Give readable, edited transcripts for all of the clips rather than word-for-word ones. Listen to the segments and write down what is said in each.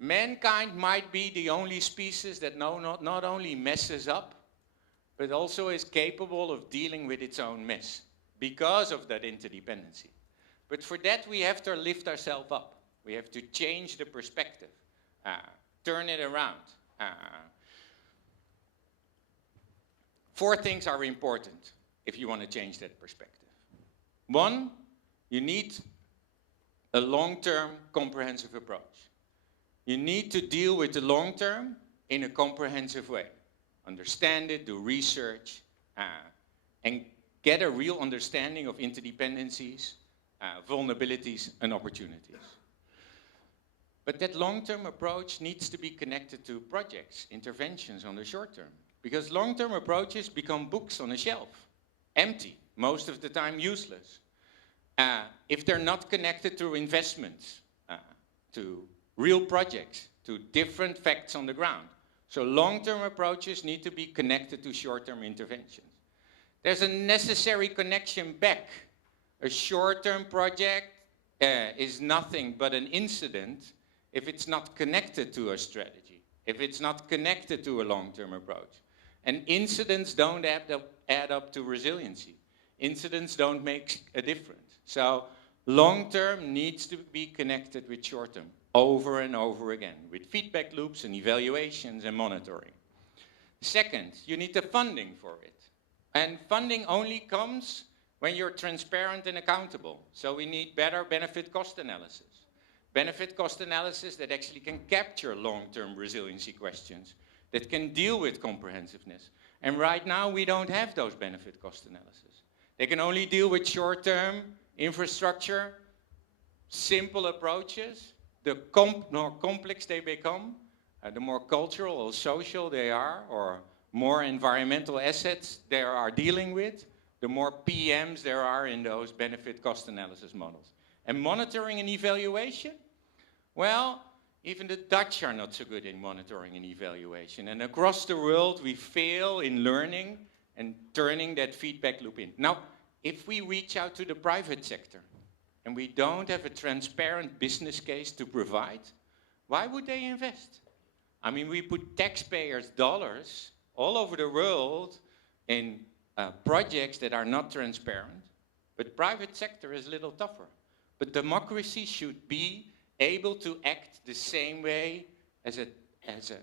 mankind might be the only species that not only messes up, but also is capable of dealing with its own mess because of that interdependency. But for that, we have to lift ourselves up. We have to change the perspective, turn it around. Four things are important if you want to change that perspective. One, you need a long-term comprehensive approach. You need to deal with the long term in a comprehensive way. Understand it, do research, and get a real understanding of interdependencies, vulnerabilities, and opportunities. But that long-term approach needs to be connected to projects, interventions on the short term. Because long-term approaches become books on a shelf, empty, most of the time useless. If they're not connected to investments, to real projects, to different facts on the ground. So long-term approaches need to be connected to short-term interventions. There's a necessary connection back. A short-term project is nothing but an incident if it's not connected to a strategy, if it's not connected to a long-term approach. And incidents don't add up to resiliency. Incidents don't make a difference. So long-term needs to be connected with short-term over and over again, with feedback loops and evaluations and monitoring. Second, you need the funding for it. And funding only comes when you're transparent and accountable. So we need better benefit cost analysis. Benefit cost analysis that actually can capture long-term resiliency questions, that can deal with comprehensiveness. And right now we don't have those benefit cost analysis. They can only deal with short-term infrastructure, simple approaches. The more complex they become, the more cultural or social they are, or more environmental assets they are dealing with, the more PMs there are in those benefit cost analysis models. And monitoring and evaluation, well, even the Dutch are not so good in monitoring and evaluation. And across the world, we fail in learning and turning that feedback loop in. Now, if we reach out to the private sector and we don't have a transparent business case to provide, why would they invest? I mean, we put taxpayers' dollars all over the world in projects that are not transparent, but private sector is a little tougher. But democracy should be able to act the same way as a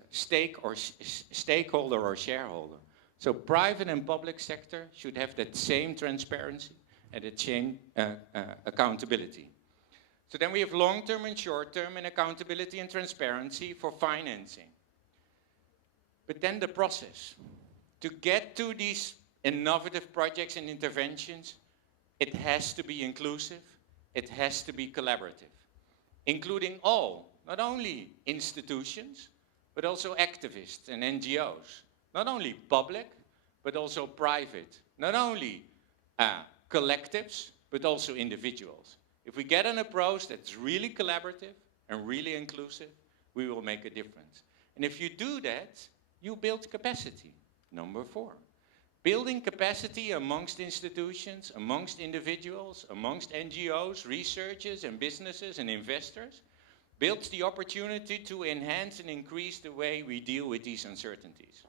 stakeholder or shareholder. So private and public sector should have that same transparency and the same accountability. So then we have long-term and short-term, and accountability and transparency for financing. But then the process. To get to these innovative projects and interventions, it has to be inclusive, it has to be collaborative, including all, not only institutions, but also activists and NGOs. Not only public, but also private. Not only collectives, but also individuals. If we get an approach that's really collaborative and really inclusive, we will make a difference. And if you do that, you build capacity. Number 4. Building capacity amongst institutions, amongst individuals, amongst NGOs, researchers and businesses and investors builds the opportunity to enhance and increase the way we deal with these uncertainties.